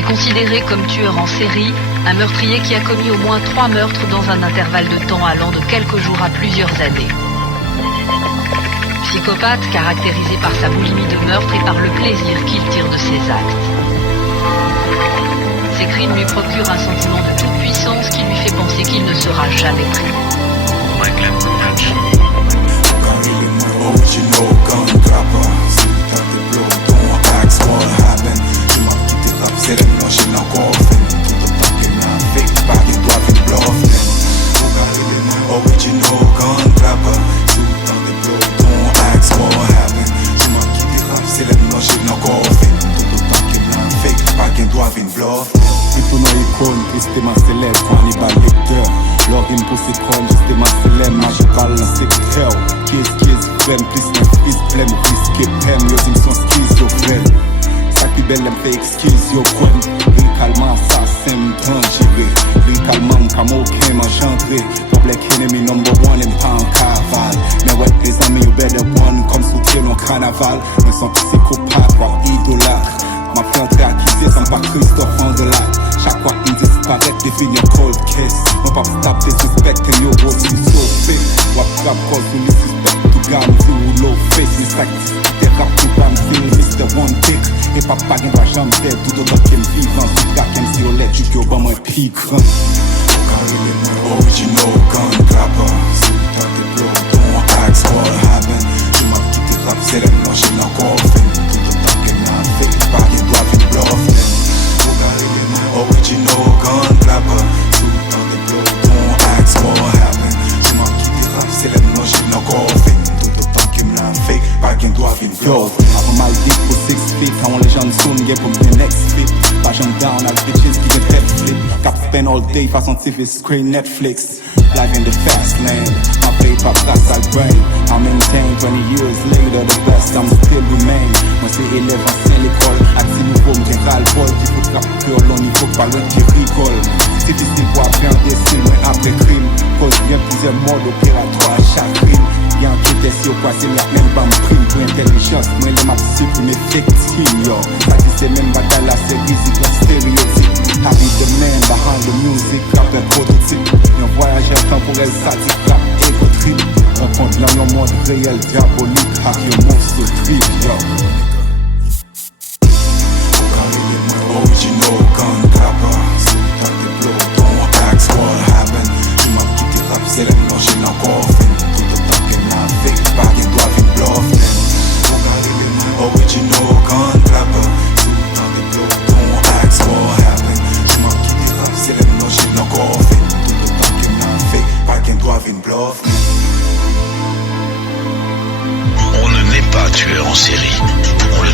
est considéré comme tueur en série, un meurtrier qui a commis au moins 3 meurtres dans un intervalle de temps allant de quelques jours à plusieurs années. Psychopathe caractérisé par sa boulimie de meurtre et par le plaisir qu'il tire de ses actes. Ses crimes lui procurent un sentiment de toute-puissance qui lui fait penser qu'il ne sera jamais pris. Sistema célèbre, cannibal lecteur. Leur rime pour ses chromes, sistema célèbre, magical dans secteur. Kiss, flemme, plus un fils, flemme, risqué, pem, yo zim son schizophrène. Ça qui belle, me fait excuse, yo coin. Lyricalement, assassin, m'tangiré. Lyricalement, comme aucun m'engendré. Public enemy number one, and pas en cavale. Mais ouais, les amis, you better one, comme sous-titre en carnaval. Mais sans psychopathe, voire idolâtre. Ma fait entrer accusé, sans pas Christophe Andelade. Chaque fois qu'il disparaît, définit un cold case. On va stop des suspects et yo aussi sauvé. Wap rap cause ou les suspects, tout gamme, ou low face. Les actifs, des rap tout bam, feel Mr. One Take. Et papa qui va jamais faire tout autant qu'il me vivant. Tout gars qui me dit au lait, du yo, bah moi piquant. Original gun clapper. Si t'as des blows, don't ask what happened. Tu m'as quitté rap, c'est les blanches, j'ai encore fait. Tout autant qu'il m'a fait, pas qu'il doit vite bluff. Original gun clapper. Sous dans des blows, don't ask what happened. Tu m'as quitté rap, c'est les blanches, j'ai encore fait. Tout autant qu'il m'a fait, pas qu'il doit vite bluff. Avant mal dit pour 6 feet, quand les gens soon, get pour me next fit. Pas j'en down avec bitches qui get head flip. Cap spend all day, façon TV screen Netflix. Live in the fast lane, my paper fast I brain. I maintain 20 years later, the best I'm still remain. Moi c'est élève ancien l'école, actif nouveau, m'tien ras-le-bol. Qui faut trap pur, l'on n'y faut pas le qui rigole. C'est difficile pour appréhender si loin après crime. Cause bien plusieurs modes opératoires à chaque crime. Y'a un qui était si au passé, y'a même pas m'prime. Pour intelligence, moi les maps supprimer victime, yo. Pas qui c'est même bataille la série, c'est leur stéréotype. Happy the man behind the music, rappeur prototype. Yon voyageur temporel, statique, rap, ego trip. Rencontre dans le monde réel, diabolique, hack your monster trip, yo. Original gun clapper. Si t'as des blows, don't ask what happened. Tu m'as quitté rap, c'est les blanches, j'ai encore fait. Tout autant qu'il m'a fait, pas qu'il doit vite bluff. Original gun clapper. Si t'as des blows, don't ask what happened. Tu m'as quitté rap, c'est les blanches, j'ai encore fait. Tout autant qu'il m'a fait, pas qu'il doit vite bluff. On ne naît pas tueur en série, on